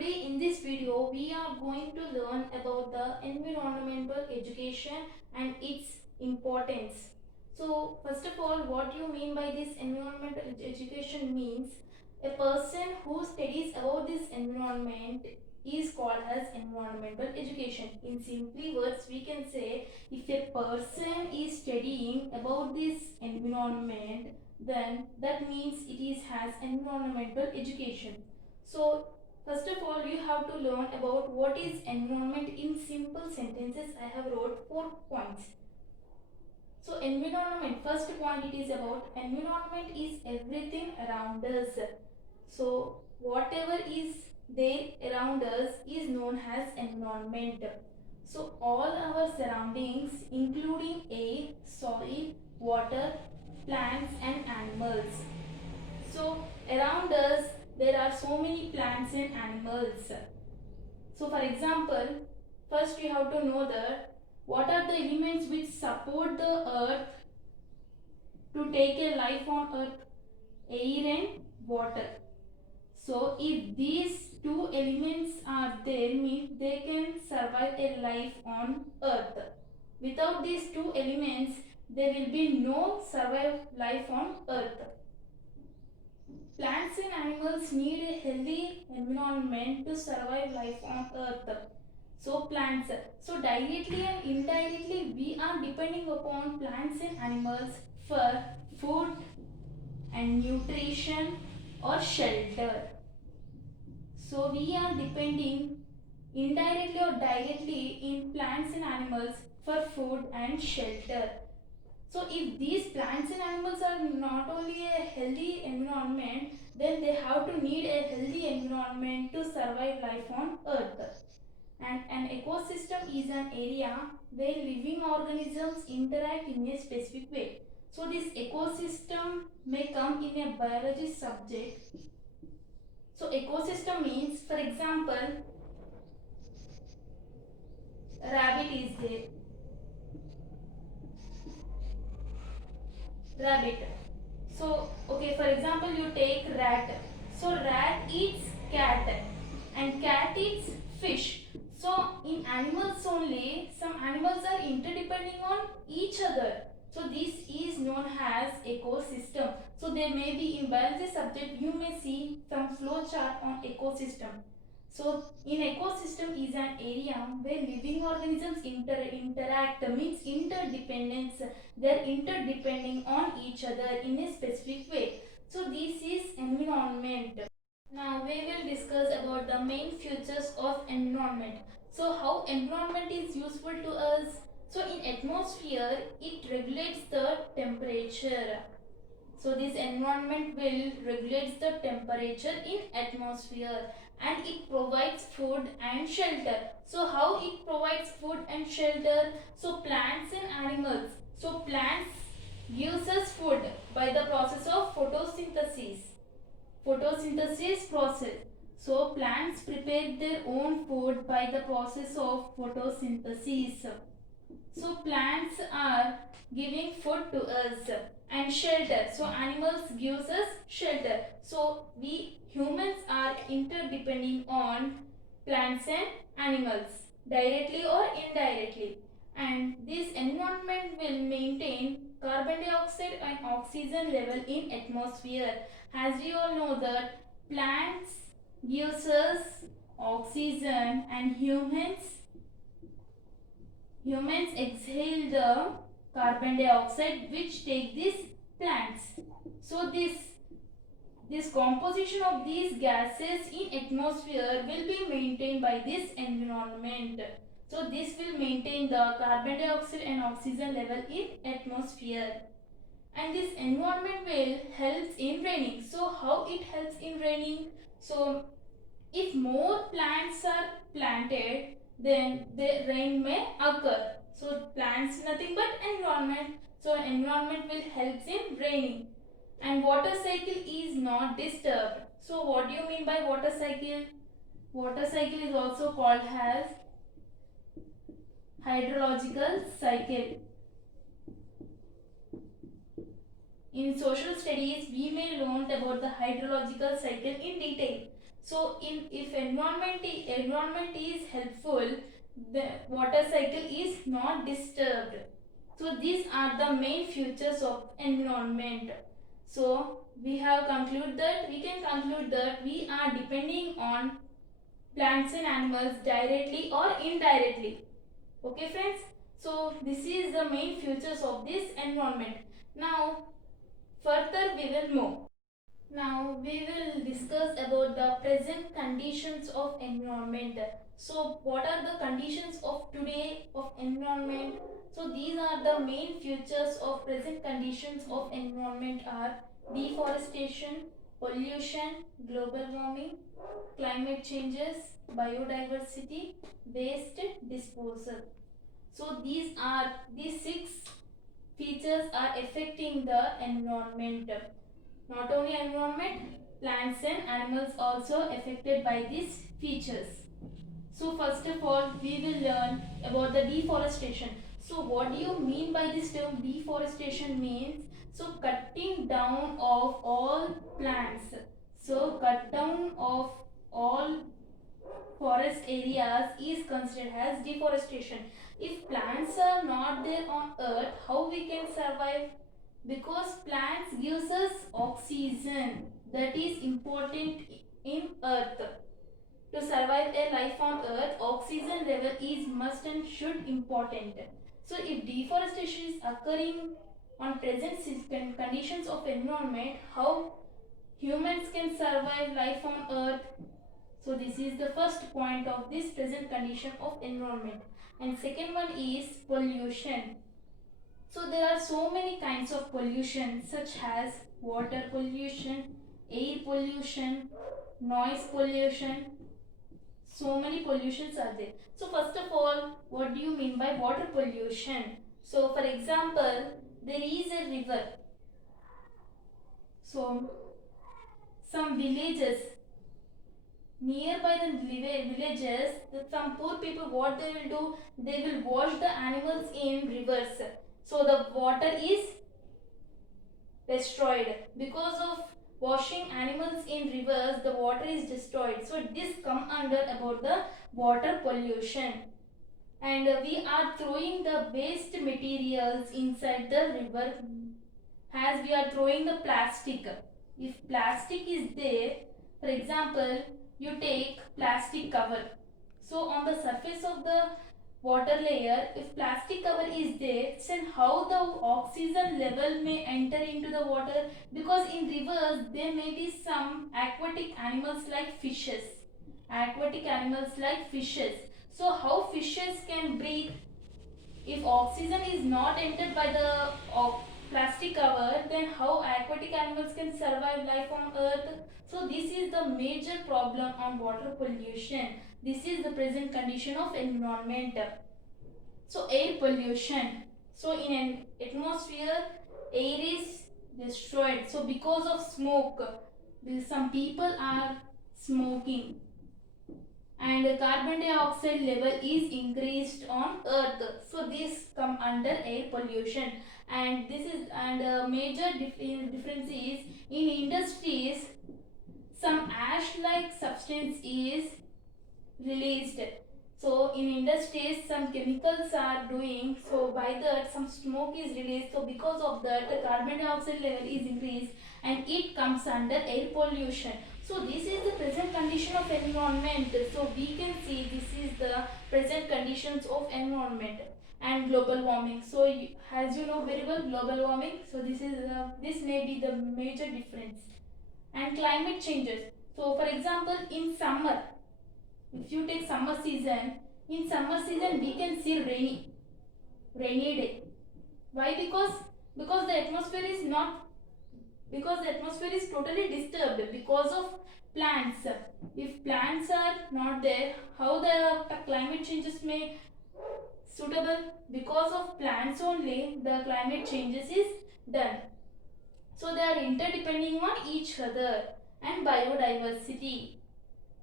Today in this video we are going to learn about the environmental education and its importance. So first of all, what you mean by this environmental education means a person who studies about this environment is called as environmental education. In simply words, we can say if a person is studying about this environment, then that means it is has environmental education. So first of all, you have to learn about what is environment in simple sentences. I have wrote 4 points. So environment, first point, it is about environment is everything around us. So whatever is there around us is known as environment. So all our surroundings including air, soil, water, plants and animals. So around us there are so many plants and animals. So for example, first you have to know that what are the elements which support the earth to take a life on earth? Air and water. So if these two elements are there, means they can survive a life on earth. Without these two elements, there will be no survive life on earth. Plants and animals need a healthy environment to survive life on earth. So plants. So directly and indirectly we are depending upon plants and animals for food and nutrition or shelter. So we are depending indirectly or directly in plants and animals for food and shelter. So if these plants and animals are not only a healthy environment, then they have to need a healthy environment to survive life on earth. And an ecosystem is an area where living organisms interact in a specific way. So this ecosystem may come in a biology subject. So ecosystem means, for example, rabbit is there. Rabbit. So, okay, for example, you take rat. So, rat eats cat and cat eats fish. So, in animals only, some animals are interdepending on each other. So, this is known as ecosystem. So, there may be in biology subject, you may see some flow chart on ecosystem. So, in ecosystem is an area where living organisms interact, means interdependence. They are interdepending on each other in a specific way. So, this is environment. Now, we will discuss about the main features of environment. So, how environment is useful to us? So, in atmosphere, it regulates the temperature. So this environment will regulates the temperature in atmosphere and it provides food and shelter. So how it provides food and shelter? So plants and animals. So plants gives us food by the process of photosynthesis. Photosynthesis process. So plants prepare their own food by the process of photosynthesis. So plants are giving food to us and shelter. So animals gives us shelter. So we humans are interdepending on plants and animals directly or indirectly. And this environment will maintain carbon dioxide and oxygen level in atmosphere. As we all know that plants gives us oxygen and humans exhale the carbon dioxide which take these plants. So this composition of these gases in atmosphere will be maintained by this environment. So this will maintain the carbon dioxide and oxygen level in atmosphere. And this environment will helps in raining. So how it helps in raining? So if more plants are planted, then the rain may occur. So plants nothing but environment. So environment will help in raining. And water cycle is not disturbed. So what do you mean by water cycle? Water cycle is also called as hydrological cycle. In social studies, we may learn about the hydrological cycle in detail. So if environment is helpful, the water cycle is not disturbed. So these are the main features of environment. So we can conclude that we are depending on plants and animals directly or indirectly. Okay friends, so this is the main features of this environment. Now further we will move. Now we will discuss about the present conditions of environment. So what are the conditions of today of environment? So these are the main features of present conditions of environment are deforestation, pollution, global warming, climate changes, biodiversity, waste disposal. So these six features are affecting the environment. Not only environment, plants and animals also affected by these features. So first of all, we will learn about the deforestation. So what do you mean by this term? Deforestation means so cutting down of all plants. So cut down of all forest areas is considered as deforestation. If plants are not there on earth, how we can survive? Because plants gives us oxygen that is important in earth. To survive a life on earth, oxygen level is must and should important. So if deforestation is occurring on present conditions of environment, how humans can survive life on earth? So this is the first point of this present condition of environment. And second one is pollution. So there are so many kinds of pollution such as water pollution, air pollution, noise pollution. So many pollutions are there. So first of all, what do you mean by water pollution? So for example, there is a river. So some villages nearby the villages, some poor people, what they will do, they will wash the animals in rivers. So the water is destroyed. Because of washing animals in rivers, the water is destroyed. So this come under about the water pollution. And we are throwing the waste materials inside the river as we are throwing the plastic. If plastic is there, for example, you take plastic cover. So on the surface of the water layer, if plastic cover is there, then how the oxygen level may enter into the water? Because in rivers there may be some aquatic animals like fishes. Aquatic animals like fishes. So how fishes can breathe? If oxygen is not entered by the plastic cover, then how aquatic animals can survive life on earth? So this is the major problem on water pollution. This is the present condition of environment. So air pollution. So in an atmosphere, air is destroyed. So because of smoke, some people are smoking and carbon dioxide level is increased on earth. So this come under air pollution. And this is major difference is in industries some ash like substance is released. So in industries some chemicals are doing, so by that some smoke is released. So because of that the carbon dioxide level is increased and it comes under air pollution. So this is the present condition of environment. So we can see this is the present conditions of environment. And global warming. So as you know very well, global warming. So this may be the major difference. And climate changes. So for example, in summer, if you take summer season, in summer season we can see rainy day. Why? Because the atmosphere is not, because the atmosphere is totally disturbed because of plants. If plants are not there, how the climate changes may suitable? Because of plants only the climate changes is done. So they are interdepending on each other. And biodiversity.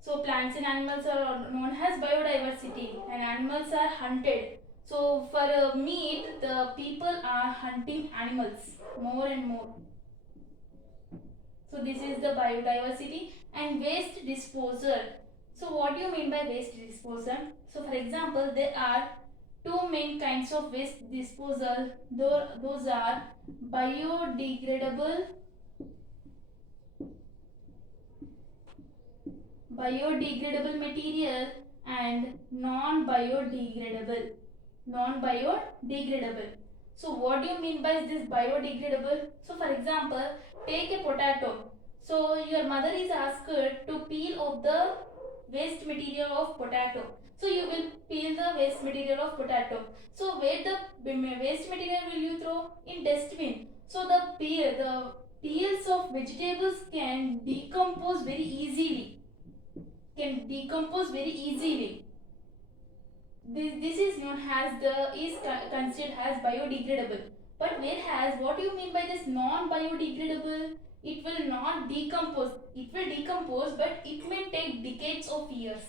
So plants and animals are known as biodiversity, and animals are hunted. So for meat, the people are hunting animals more and more. So this is the biodiversity. And waste disposal. So what do you mean by waste disposal? So for example, there are two main kinds of waste disposal. Those are biodegradable material and non-biodegradable. So what do you mean by this biodegradable? So for example, take a potato. So your mother is asked to peel off the waste material of potato. So you will peel the waste material of potato. So where the waste material will you throw? In dustbin. So the peels of vegetables can decompose very easily. This is known as considered as biodegradable. But whereas, what do you mean by this non-biodegradable? It will not decompose. It will decompose, but it may take decades of years.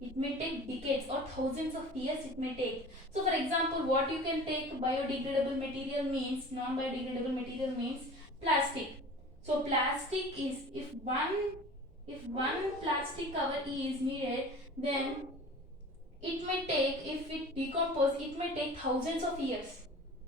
It may take decades or thousands of years it may take. So for example, what you can take biodegradable material means, non-biodegradable material means plastic. So plastic is, if one plastic cover is needed, then it may take, if it decompose, it may take thousands of years.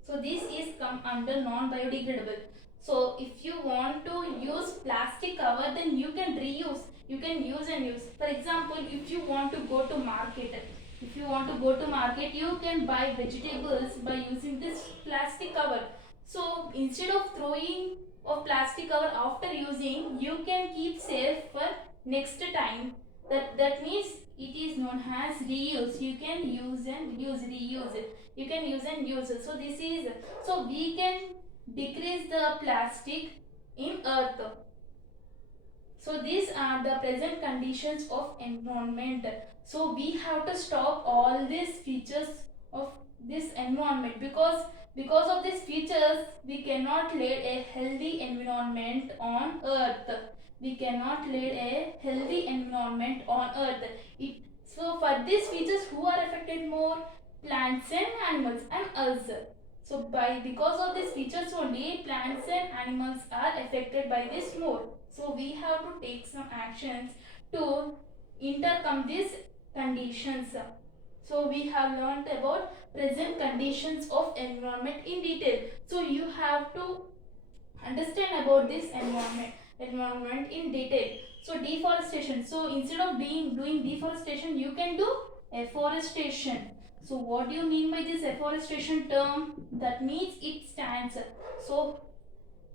So this is come under non-biodegradable. So if you want to use plastic cover, then you can reuse. You can use and use. For example, if you want to go to market, you can buy vegetables by using this plastic cover. So instead of throwing of plastic cover after using, you can keep safe for next time. That means it is known as reuse. You can use and use, reuse it. You can use and use it. So this is, so we can decrease the plastic in earth. So these are the present conditions of environment. So we have to stop all these features of this environment, because of these features we cannot lead a healthy environment on earth. We cannot lead a healthy environment on earth. So for these features, who are affected more? Plants and animals and us. So because of these features only, plants and animals are affected by this more. So we have to take some actions to intercome these conditions. So we have learnt about present conditions of environment in detail. So you have to understand about this environment in detail. So deforestation. So instead of doing deforestation, you can do afforestation. So what do you mean by this afforestation term? That means it stands. So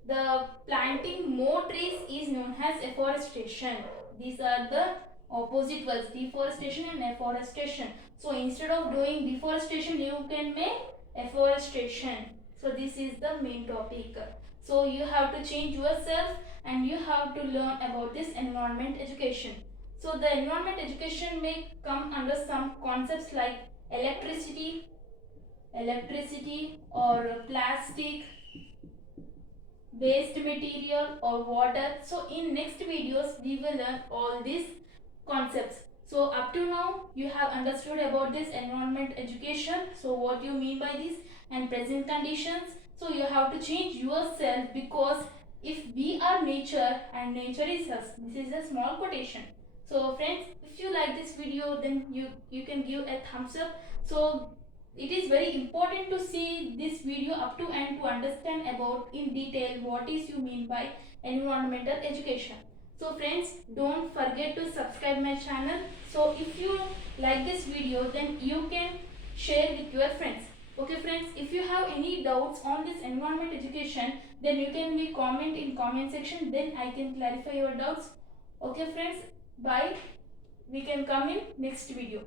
the planting more trees is known as afforestation. These are the opposite words, deforestation and afforestation. So instead of doing deforestation, you can make afforestation. So this is the main topic. So you have to change yourself and you have to learn about this environment education. So the environment education may come under some concepts like electricity or plastic, waste material or water. So in next videos we will learn all these concepts. So up to now you have understood about this environment education. So what you mean by this and present conditions. So you have to change yourself, because if we are nature and nature is us. This is a small quotation. So friends, if you like this video, then you can give a thumbs up. So it is very important to see this video up to end to understand about in detail what is you mean by environmental education. So friends, don't forget to subscribe my channel. So if you like this video, then you can share with your friends. Okay friends, if you have any doubts on this environment education, then you can leave comment in comment section, then I can clarify your doubts. Okay friends, bye. We can come in next video.